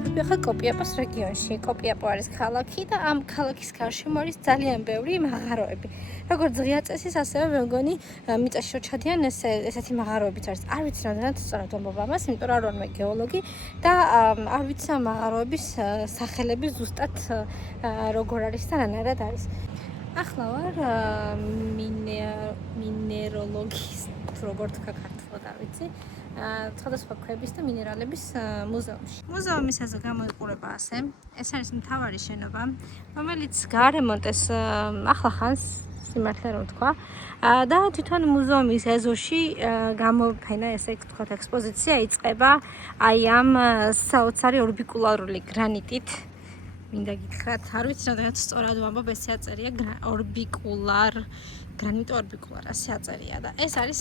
ვიმყოფები ხა კოპიაპოს რეგიონში. კოპიაპო არის ქალაქი და ამ ქალაქის გარშემო არის ძალიან ბევრი მაღაროები. როგორც ღია წესის, ასევე მე მგონი მიწაში რო ჩადიან ესეთი მაღაროებიც არის. არ ვიცი რამდენად სწორად ვამბობ ამას, იმიტომ რომ არ ვარ მე გეოლოგი და არ ვიცი ამ მაღაროების სახელები ზუსტად როგორ არის და რანაირად არის. ახლა ვარ მინეროლოგიის როგორ თქვა ქართულად არ ვიცი. სხვადასხვა ქვების და მინერალების მუზეუმში. მუზეუმის ეზო გამოიყურება ასე. ეს არის მთავარი შენობა, რომელიც გაარემონტეს ახლა ხანს, სიმართლე რომ თქვა. და თვითონ მუზეუმის ეზოში გამოფენა, ესე ვთქვათ, ექსპოზიცია იწყება აი ამ საოცარი ორბიკულარული გრანიტით. მინდა გითხრათ, არ ვიცი რამდენად სწორად ვამბობ, ესე აწერია გრანიტ ორბიკულარ, ასე აწერია და ეს არის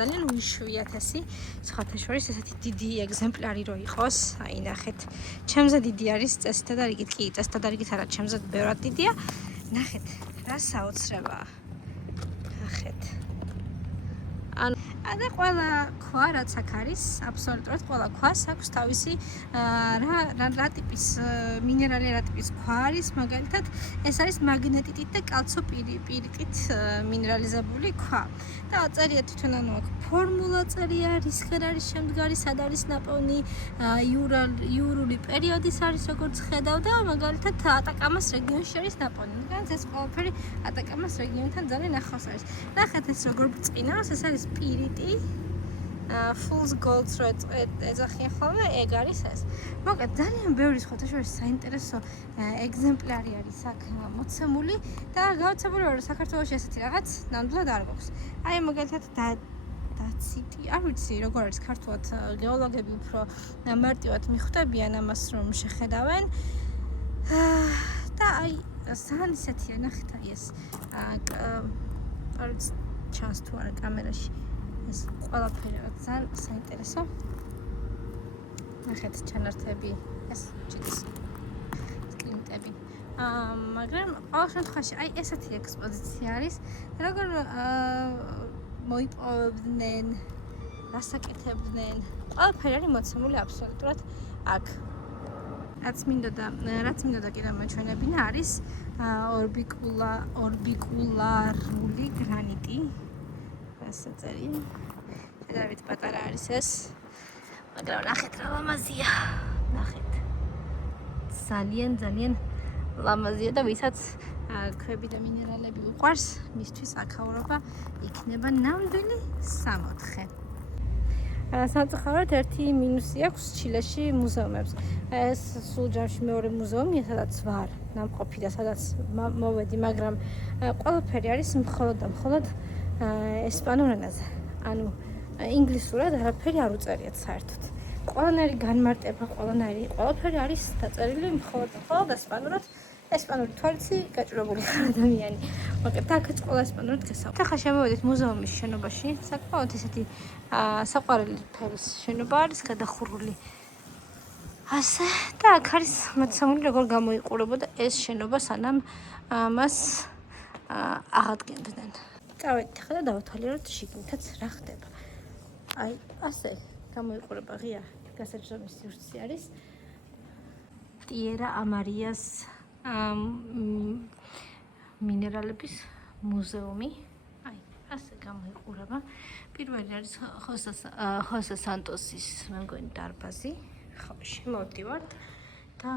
ძალიან უიშვიათესი, სხვათა შორის ესეთი დიდი ეგზემპლარი რო იყოს, აი ნახეთ, ჩემზე დიდი არის წესითა და რიგით, კი, წესითა და რიგით არა, ჩემზე ბევრად დიდია. ნახეთ, რა საოცრებაა. ნახეთ. და ყველა ქვა რაც აქ არის, აბსოლუტურად ყველა ქვას აქვს თავისი რა ტიპის მინერალი, რა ტიპის ქვა არის, მაგალითად, ეს არის მაგნეტიტით და კალცოპირიტით მინერალიზებული ქვა. და წერია თვითონ ანუ აქ ფორმულა წერია, რისგან არის შემდგარი, სად არის ნაპოვნი, იურული პერიოდის არის, როგორც ხედავ და მაგალითად ატაკამას რეგიონში არის ნაპოვნი. მაგრამ ეს ყველაფერი ატაკამას რეგიონთან ძალიან ახლოს არის. ნახეთ ეს როგორ ბრწყინავს, ეს არის პირიტი. Fool's Gold რო ეძახიან ხოლმე, ეგ არის ეს. მოკლედ ძალიან ბევრი სხვათა შორის საინტერესო ეგზემპლარი არის აქ მოცემული და გაოცებული ვარ, რომ საქართველოში ესეთი რაღაც ნამდვილად არ გვაქვს. აი მაგალითად დაციტი, არ ვიცი როგორ არის ქართულად, გეოლოგები უფრო მარტივად მიხვდებიან ამას რომ შეხედავენ. და აი ძალიან ისეთია, ნახეთ აი ეს არ ვიცი ჩანს თუ არა კამერაში. ეს ყველაფერი ძალიან საინტერესო. ნახეთ ჩანართები, ეს ჭიც კლინტები. მაგრამ ყოველ შემთხვევაში აი ესეთი ექსპოზიცია არის. როგორ მოიპოვებდნენ, რასაკეთებდნენ, ყველაფერი არის მოცემული აბსოლუტურად აქ. რაც მინდოდა კიდე მოჩვენებინა არის ორბიკულარული გრანიტი. ასე წერია. შედარებით პატარა არის ეს. მაგრამ ნახეთ რა ლამაზია. ნახეთ. ძალიან ლამაზია და ვისაც ქვები და მინერალები უყვარს, მისთვის აქაურობა იქნება ნამდვილი სამოთხე. სამწუხაროდ ერთი მინუსი აქვს ჩილეში მუზეუმებს. ეს სულ ჯამში მეორე მუზეუმია, სადაც ვარ ნამყოფი და სადაც მოვედი, მაგრამ ყველაფერი არის მხოლოდ და მხოლოდ ესპანურ ენაზე. ანუ ინგლისურად არაფერი არ უწერიათ საერთოდ. ყველანაირი განმარტება, ყველაფერი არის დაწერილი მხოლოდ ესპანურად. ესპანური თვალცი გაჭრებული ადამიანი. მოკლედ აქაც ყველა ესპანურად გასაუბრებთ. ახლა შემოვედით მუზეუმის შენობაში. საკმაოდ ისეთი საყვარელი ფერის შენობა არის გადახურული. ასე და აქ არის მოცემული როგორ გამოიყურებოდა ეს შენობა სანამ მას აღადგენდნენ. წავედით ახლა და დავათვალიეროთ შიგნითაც რა ხდება. აი, ასე გამოიყურება ღია გასაჯდომის სივრცე არის. ტიერა ამარიას მინერალების მუზეუმი. აი, ასე გამოიყურება. პირველი არის ხოსე სანტოსის მე მგონი დარბაზი. ხო, შემოვდივართ და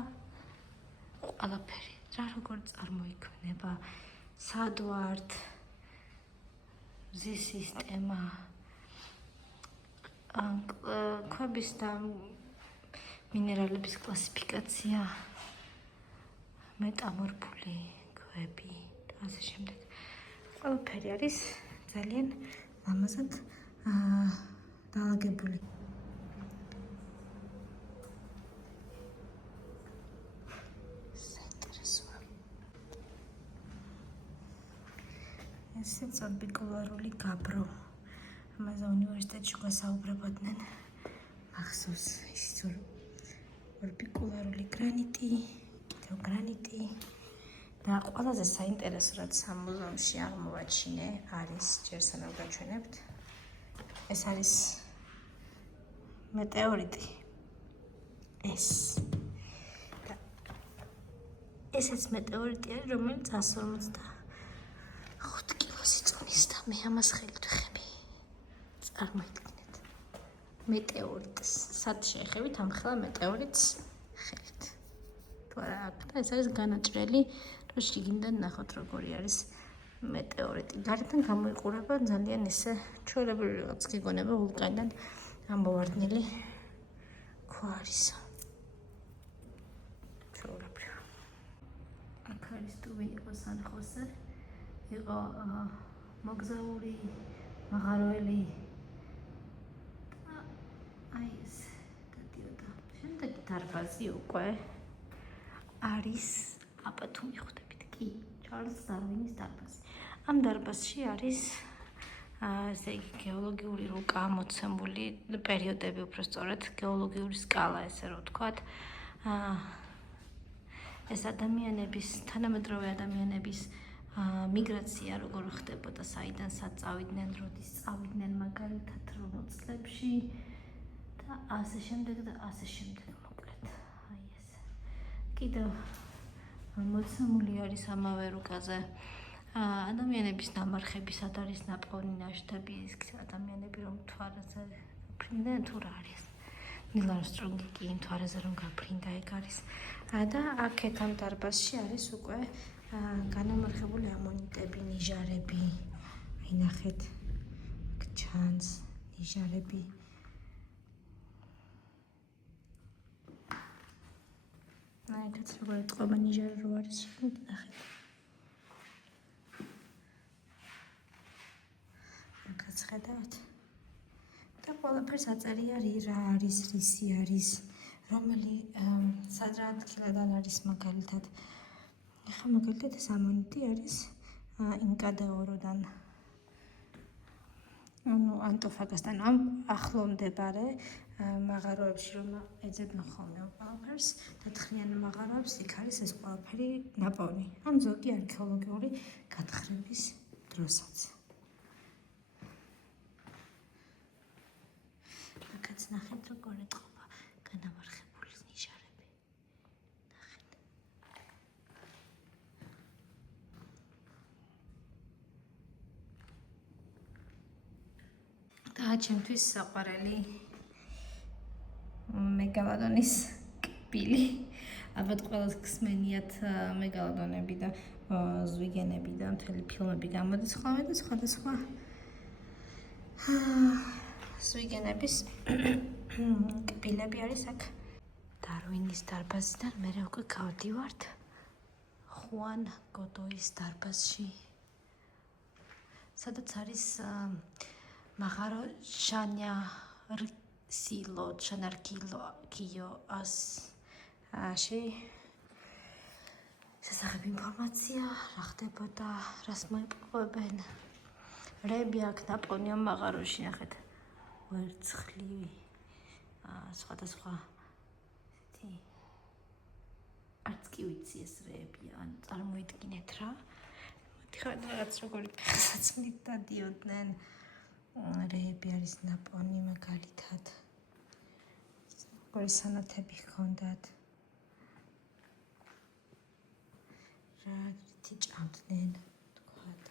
ყველაფერი რა როგორ წარმოიქმნება, სად ვართ, მზის სისტემა, ქვების და მინერალების კლასიფიკაცია, მეტამორფული ქვები და ასე შემდეგ. ყველაფერი არის ძალიან ლამაზად დაალაგებული. საინტერესოა. ესეც ორბიკულარული გაბრო. ამაზე უნივერსიტეტში გვასაუბრებოდნენ. მახსოვს ის ორბიკულარული გრანიტი, კიდევ გრანიტი და ყველაზე საინტერესო რაც ამ მუზეუმში აღმოვაჩინე არის, ჯერ სანამ გაჩვენებთ, ეს არის მეტეორიტი. ეს ესეც მეტეორიტი არის, რომელიც 155 კილოს იწონის და მე ამას ხელით ვხები. წარმოიდგინეთ. მეტეორიტს. სად შეეხებით ამ ხელა მეტეორიტს ხელით. თუ არა აქ და ეს არის განაჭრელი, რომ შიგნიდან ნახოთ როგორი არის მეტეორიტი. გარედან გამოიყურება ძალიან ისე ჩვეულებრივი რაღაც გიგონება ვულკანიდან ამოვარდნილი ქვა არის. ჩვეულებრივი. აქ არის თუ ვინ იყო სან-ხოსე, იყო მოგზაური, მაღაროელი და აი ეს დადიოდა. შემდეგი დარბაზი უკვე არის აბა თუ მიხვდებით კი ჩარლზ დარვინის დარბაზი. ამ დარბაზში არის ესე იგი გეოლოგიური რუკა მოცემული პერიოდები, უფრო სწორედ გეოლოგიური სკალა, ესე რომ ვთქვათ. ეს ადამიანების, თანამედროვე ადამიანების მიგრაცია როგორ ხდებოდა, საიდან სად წავიდნენ, როდის წავიდნენ მაგალითად რომელ წლებში და ასე შემდეგ და ასე შემდეგ მოკლედ. აი ეს. კიდევ მოცემული არის ამავე რუკაზე ადამიანების ნამარხები, სად არის ნაპოვნი ნაშთები, ის ადამიანები რომ მთვარეზე გაფრინდნენ თუ რა არის. ნილ არმსტრონგი კი მთვარეზე რომ გაფრინდა ეგ არის. და აქეთ ამ დარბაზში არის უკვე განამარხებული ამონიტები, ნიჟარები. აი ნახეთ. აქ ჩანს ნიჟარები. აი ეს როგორი წყობა ნიჟარი რო არის, ნახეთ. მაგაც ხედავთ. და ყველაფერს აწერია რა არის, რისი არის, რომელი სად რა ადგილიდან არის მაგალითად. ახლა მაგალითად ეს ამონიტი არის ინკა დე ოროდან. ანუ ანტოფაგასთან ამ ახლო მდებარე მაღაროებში რომ ეძებენ ხოლმე ყველაფერს, დათხრიან მაღაროებს, იქ არის ეს ყველაფერი ნაპოვნი. ან ზოგი არქეოლოგიური გათხრების დროსაც. აქაც ნახეთ როგორი წყობა განამარხებული ნიჟარები. ნახეთ. და ჩემთვის საყვარელი მეგალოდონის კბილი. ალბათ ყველას გსმენიათ მეგალოდონები და ზვიგენები და მთელი ფილმები გამოდის ხოლმე და სხვადასხვა ზვიგენების კბილები არის აქ. დარვინის დარბაზიდან მე უკვე გავდივართ ხუან გოდოის დარბაზში. სადაც არის მაღარო შანიარკილო, ჩანარკილო აში შესახებ ინფორმაცია, რა ხდებოდა, რას მოიპოვებენ. რები აქ ნაპოვნი ამ მაღაროში, ნახეთ. ვერცხლივი, სხვადასხვა ესეთი არც კი ვიცი ეს რეებია, ან წარმოიდგინეთ რა. მოდიხარ რაღაც როგორი ფეხსაცმლით დადიოდნენ. რეები არის ნაპოვნი მაგალითად. როგორი სანათები ჰქონდათ. რა ჭამდნენ, თქვათ.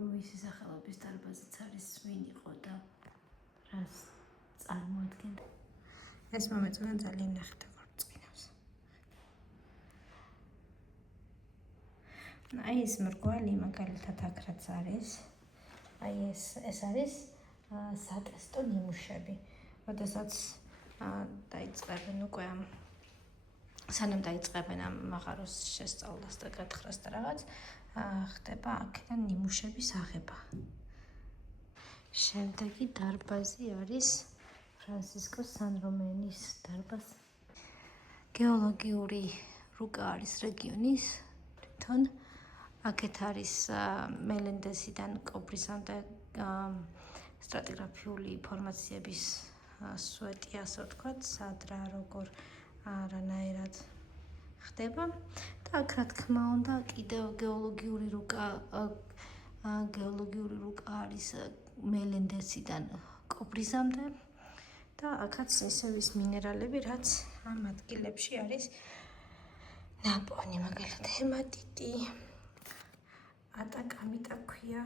ვისი სახელობის დარბაზიც არის, ვინ იყო და რას წარმოადგენდა. ეს მომეწონა ძალიან ნახეთ როგორ წინავს. აი ეს მრგვალი მაგალითად აქ რაც არის. აი ეს არის სატესტო ნიმუშები. როდესაც დაიწყებენ უკვე ამ სანამ დაიწყებენ ამ მაღაროს შესწავლას და გათხრას და რაღაც ხდება აქედან ნიმუშების აღება. შემდეგი დარბაზი არის ფრანსისკო სან-რომენის დარბაზი. გეოლოგიური რუკა არის რეგიონის თვითონ. აქეთ არის მელენდესიდან კობრისამდე სტრატიგრაფიული ინფორმაციების სვეტი, ასე ვთქვათ, სად რა როგორ არანაირად ხდება. და აქ რა თქმა უნდა კიდევ გეოლოგიური რუკა არის მელენდესიდან კოპრიზამდე და აქაც ისევ ის მინერალები, რაც ამ ადგილებში არის ნაპოვნი, მაგალითად ჰემატიტი, ატაკამიტა ქვია.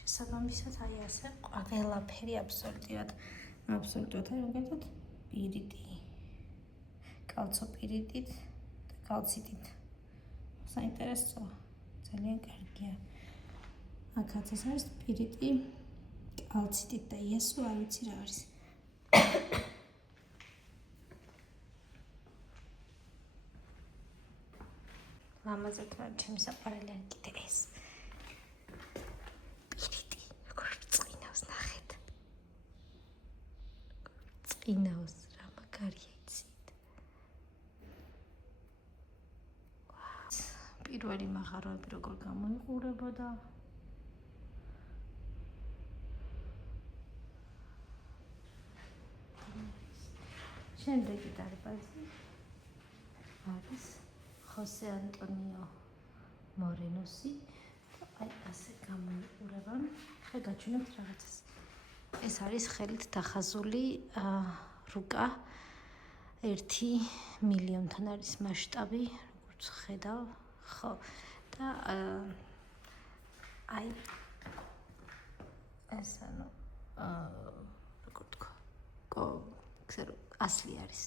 შესაბამისად, აი ასე ყველაფერი აბსოლუტურად მაგალითად პირიტი, კალცოპირიტით და კალციტით. საინტერესო, ძალიან კარგია. აქაც ეს არის პირიტი, კალციტით და იესო არ ვიცი რა არის. ლამაზად ჩემი საყვარელი არის კიდე ეს. პირიტი, როგორ წინავს ნახეთ. წინავს რა მაგარია იცით. პირველი მაღაროები როგორ გამოიყურებოდა. შემდეგი დარბაზი არის ხოსე ანტონიო მორენოსი და აი ასე გამოიყურება. ხე გაჩვენებთ რაღაცას. ეს არის ხელით დახაზული რუკა 1 მილიონთან არის მასშტაბი, როგორც ხედავ, ხო. და აი ეს როგორ თქვა, ასლი არის.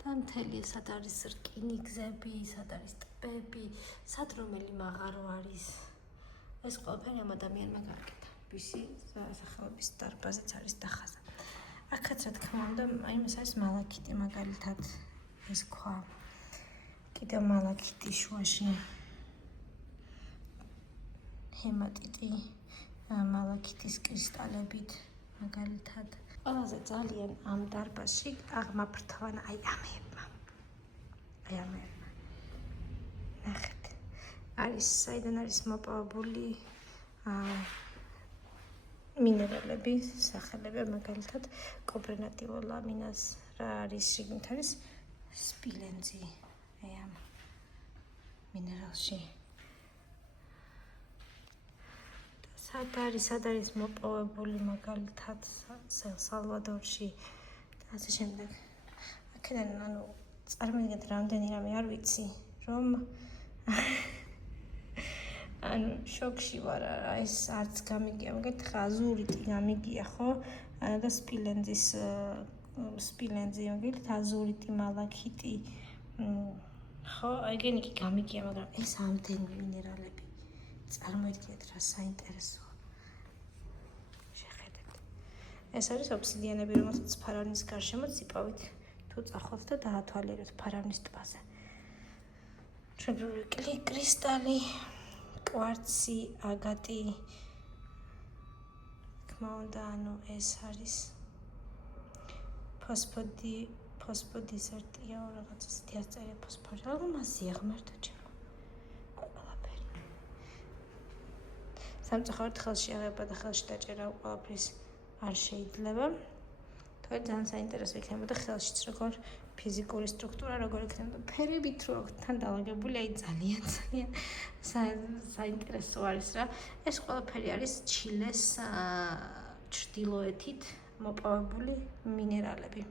და მთელი სად არის რკინიგზები, სად არის ტბები, სად რომელი მაღარო არის. ეს ყველაფერი ამ ადამიანმა გააკეთა. ვისი სახელობის დარბაზიც არის დახაზა. აქაც რა თქმა უნდა, აი ეს არის მალაქიტი მაგალითად ეს ქვა. კიდევ მალაქიტი შუაში. ჰემატიტი მალაქიტის კრისტალებით მაგალითად. ყველაზე ძალიან ამ დარბაზში აღმაფრთოვანა აი ამერმა. ნახეთ. არის საიდან არის მოპოვებული მინერალები, სახელები, მაგალითად კობრენატივო ლამინას რა არის შიგნით არის სპილენძი. აი ამ მინერალში. სად არის მოპოვებული მაგალითად სალვადორში და ასე შემდეგ. აქედან წარმოგიდგენთ რამდენი რამე არ ვიცი, რომ შოკში ვარ, ეს არც გამიგია, მაგალითად აზურიტი გამიგია, ხო? და სპილენძი, მაგალითად აზურიტი, მალაქიტი, ხო, ეგენი კი გამიგია, მაგრამ ეს ამდენი მინერალები წარმოიდგინეთ რა საინტერესოა. შეხედეთ. ეს არის ობსიდიანები, რომელსაც ფარავნის გარშემო ციპავით თუ წახვალთ და დაათვალიეროთ ფარავნის ტბაზე. ჩვეულებრივი კრისტალი, კვარცი, აგატი. თქმა უნდა, ეს არის ფოსფოდიზერტია, რაღაცა ისეთი ასწერია ფოსფორი. ალმასია ღმერთო ჩემო. სამწუხაროდ ხელში აღება და ხელში დაჭერა ყველაფრის არ შეიძლება. თორე ძალიან საინტერესო იქნებოდა ხელშიც როგორ ფიზიკური სტრუქტურა, როგორ იქნებოდა ფერები თუ როგორთან დალაგებული, აი ძალიან საინტერესო არის რა. ეს ყველაფერი არის ჩილეს ჩრდილოეთით მოპოვებული მინერალები.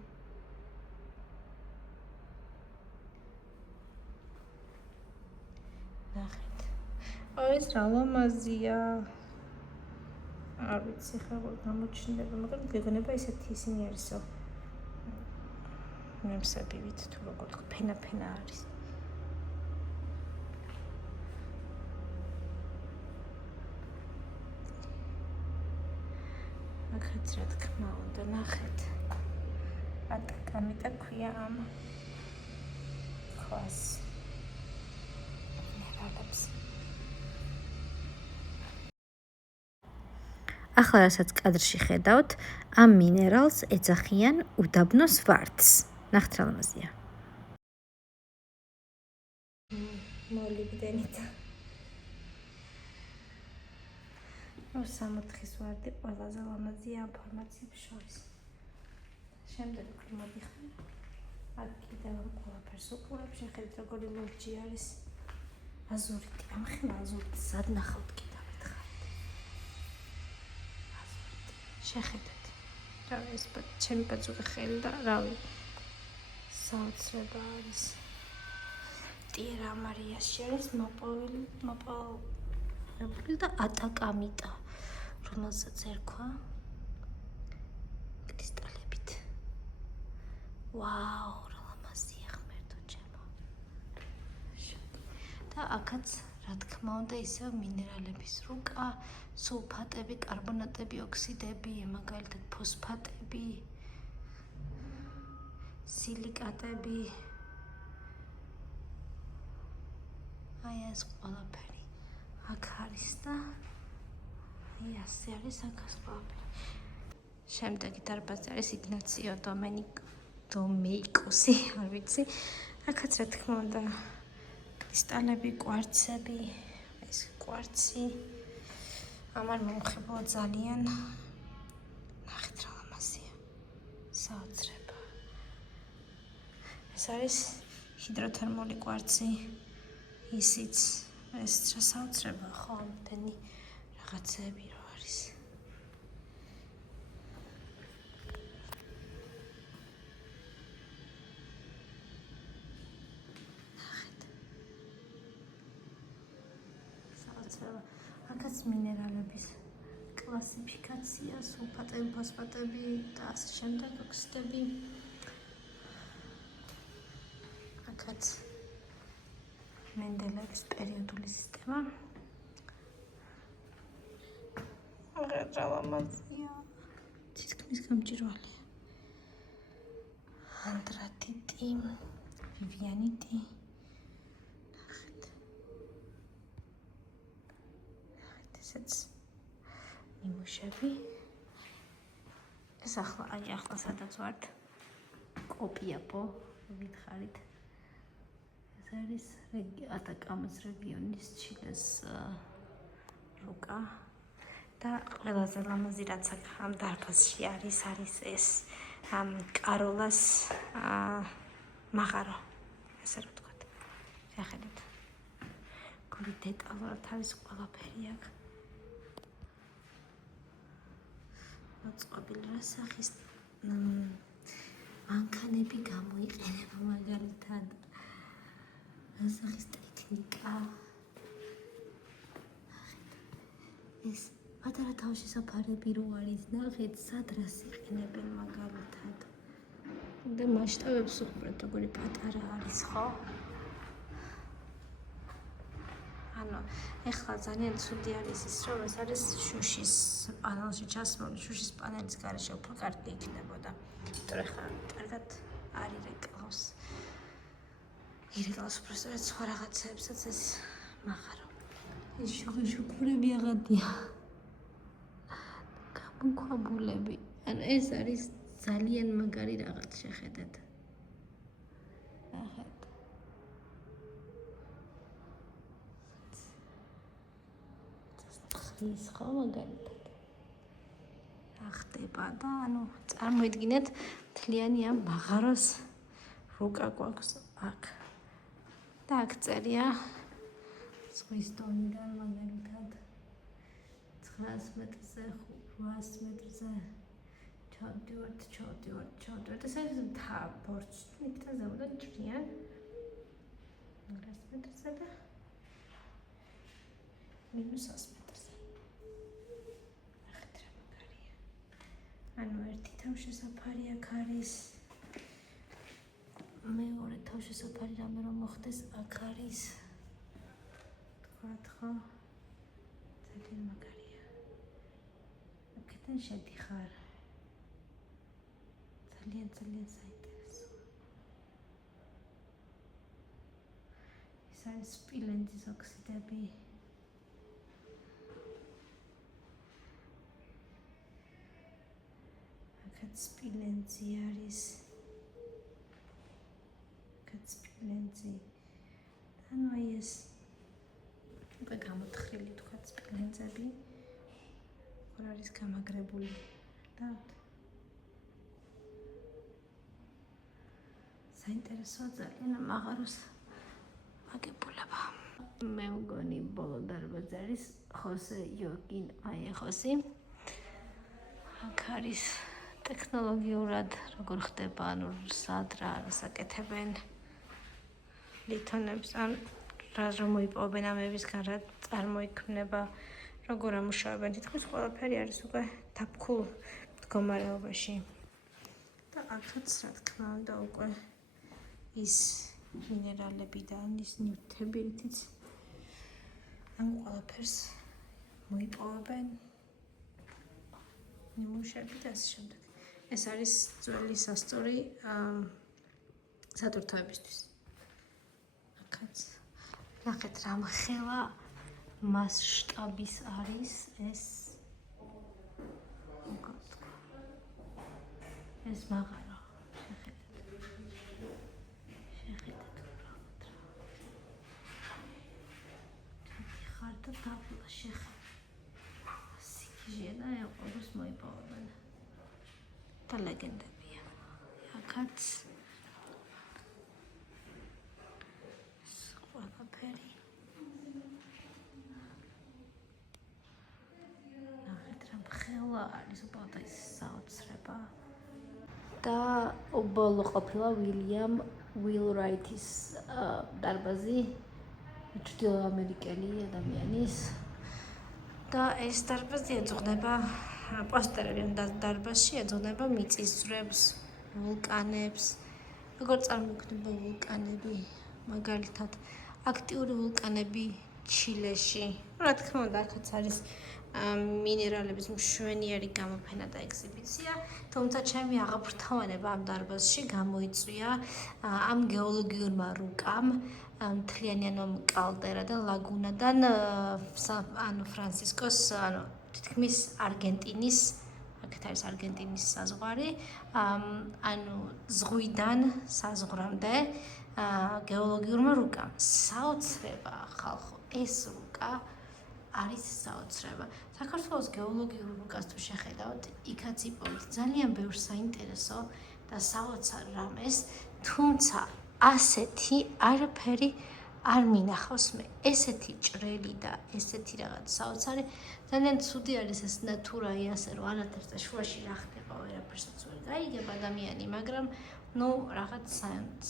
ნახეთ. ეს რა ლამაზია. არ ვიცი ხა როგორ გამოჩნდება, მაგრამ გეგონება ისეთი ისინი არისო. მემსებივით თუ როგორ ფენა არის. აქაც რა თქმა უნდა, ნახეთ. ატაკამიტა ქვია ამ ქვას. მინერალებს. ახლა რასაც კადრში ხედავთ, ამ მინერალს ეძახიან უდაბნოს ვარდს. ნახეთ რა ლამაზია. მოლიბდენით. 64-ის ვარდი ყველაზე ლამაზია ამ ფორმაციებს შორის. შემდეგ მოდიხარ. აქ კიდევ ყველაფერს უყურებ, შეხედეთ როგორი ლურჯი არის. აზურიტი, ამხელა აზურიტი სად ნახავთ კიდევ ერთხელ. აზურიტი. შეხედეთ. რა ეს ჩემი ბაძური ხელი და რავი. საოცრება არის. ტიერა მარიას შერის მოპოვებული და ატაკამიტა, რომელსაც ერქვა კრისტალებით. ვაუ, რა ლამაზია ღმერთო ჩემო. და აქაც რა თქმა უნდა ისევ მინერალების რუკა, სულფატები, კარბონატები, ოქსიდები, მაგალითად ფოსფატები, სილიკატები. აი ეს ყველაფერი აქ არის და აი ასე არის აქ ეს ყველაფერი. შემდეგი დარბაზი არის იგნაციო დომეიკოსი, არ ვიცი. აქაც რა თქმა უნდა კრისტალები, კვარცები, ეს კვარცი. ამან მომხიბლა ძალიან. ნახეთ რა ლამაზია. საოცრება. ეს არის ჰიდროთერმული კვარცი. ისიც ეს რა საოცრება ხო ამდენი რაღაცები რო არის. ნახეთ. საოცრება. აქაც მინერალების კლასიფიკაცია, სულფატები, ფოსფატები და ასე შემდეგ ოქსიდები. აქაც მენდელევის პერიოდული სისტემა. რა ლამაზია. თითქმის გამჭვირვალეა. ანდრატიტი, ვივიანიტი. ნახეთ. ნახეთ ესეც ნიმუშები. ეს ახლა სადაც ვართ. კოპიაპო, ვითხარით. არის ატაკამის რეგიონის ჩილეს რუკა და ყველაზე ლამაზი რაც ამ დარბაზში არის ეს კაროლას მაღარო, ესე რა ვთქვათ. შეხედეთ. გული დეტალურად არის ყველაფერი აქ. მოწყობილი რასახის მანქანები გამოიყენება მაგალითად. ასახის ტექნიკა. ეს პატარა თავში საფარები რო არის, ნახეთ, სადრას იყენებენ მაგალითად. და მასშტაბებს უყურეთ, როგორი პატარა არის, ხო? ანუ, ეხლა ძალიან ცუდი არის ის, რომ ეს არის შუშის პანელში ჩასმული, შუშის პანელის გარეშე უფრო კარგი იქნებოდა. იმიტომ ეხლა კარგად არ ირეკლავს. ირეკლავს უბრალოდ სხვა რაღაცებსაც ეს მაღარო. ეს შუქურები აღადია. გამოქვაბულები. ანუ ეს არის ძალიან მაგარი რაღაც შეხედეთ. ნახეთ. ის ხო მაგალითად. ახტება და ანუ წარმოიდგინეთ მთლიანი ამ მაღაროს რუკა გვაქვს აქ. და აქ წერია ზღვის დონიდან მაგალითად 900 მეტრზე, 800 მეტრზე ჩავდივართ. ეს არის მთა ბორცვით და ზემოდან ჭრიან 900 მეტრზე და -100 მეტრზე. ნახეთ რა მაგარია. ანუ ერთი თავშესაფარი აქ არის. მეორე თავშესაფარი რამე რომ მოხდეს აქ არის. თქვათ ხო? ძალიან მაგარია. აქედან შედიხარ. ძალიან საინტერესო. ეს არის სპილენძის ოქსიდები. აქაც სპილენძი არის. სპილენძი. ანუ აი ეს უკვე გამოთხრილი თქვა სპილენძები. როგორ არის გამაგრებული. და საინტერესოა ძალიან მაღაროს აგებულება. მე მგონი ბოლო დარბაზი არის ხოსე იოაკინ აიეხოსი. აქ არის ტექნოლოგიურად როგორ ხდება, ანუ სად რა საკეთებენ ლითონებს, ან რა მოიპოვებენ ამებისგან, რა წარმოიქმნება, როგორ ამუშავებენ. თითქმის ყველაფერი არის უკვე დაფქულ მდგომარეობაში. და აქაც რა თქმა უნდა უკვე ის მინერალები და ის ნივთები, რითიც ამ ყველაფერს მოიპოვებენ ნიმუშები და ასე შემდეგ. ეს არის ძველი სასწორი სატვირთოებისთვის. აქაც ნახეთ რა ხელა მასშტაბის არის ეს ეს მაღარო. შეხედეთ უბრალოდ რა. ხარ და დაბლა შეხედე. სიგიჟე და ეყუროს მოიპოვებენ. და ლეგენდებია. აქაც ყველაფერი. ნახეთ რა ხელა არის უბრალოდ ის საოცრება. და ბოლო ყოფილა ვილიამ ვილრაითის დარბაზი, ჩრდილო ამერიკელი ადამიანის. და ეს დარბაზი ეძღვნება პოსტერები ამ დარბაზში ეძღვნება მიწისძვრებს, ვულკანებს, როგორ წარმოიქმნება ვულკანები, მაგალითად აქტიური ვულკანები ჩილეში. რა თქმა უნდა, აქაც არის მინერალების მშვენიერი გამოფენა და ექსპოზიცია, თუმცა ჩემი აღფრთოვანება ამ დარბაზში გამოიწვია ამ გეოლოგიურმა რუკამ, მთლიანიანო კალდერა და ლაგუნადან ანუ ფრანცისკოს, ანუ თითქმის არგენტინის, აქეთ არის არგენტინის საზღვარი, ანუ ზღვიდან საზღვრამდე გეოლოგიურმა რუკამ. საოცრება ხალხო, ეს რუკა არის საოცრება. საქართველოს გეოლოგიურ რუკას თუ შეხედავთ, იქაც იპოვეთ ძალიან ბევრ საინტერესო და საოცარ რამეს, თუმცა ასეთი არაფერი არ მინახავს მე. ესეთი ჭრელი და ესეთი რაღაც საოცარი, ძალიან ცუდი არის ეს ნატურა, ასე რომ არათერს და შუაში რა ხდება, ვერაფერსაც ვერ გაიგებ ადამიანი, მაგრამ ნუ რაღაც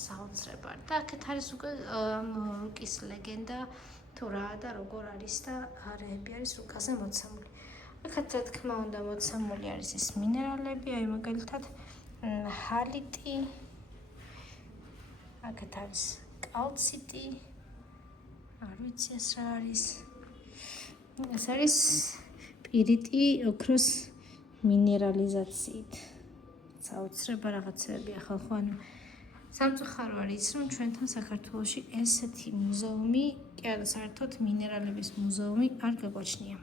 საოცრება. და აქეთ არის უკვე რუკის ლეგენდა, თუ რა და როგორ არის და რეები არის რუკაზე მოცემული. აქაც რა თქმა უნდა მოცემული არის ეს მინერალები, აი მაგალითად ჰალიტი, აქეთ არის კალციტი, არ ვიცი ეს რა არის. ეს არის პირიტი ოქროს მინერალიზაციით. საოცრება რაღაცებია ხალხო, ანუ სამწუხარო არის, რომ ჩვენთან საქართველოში ესეთი მუზეუმი, კი არა საერთოდ მინერალების მუზეუმი არ გაგვაჩნია.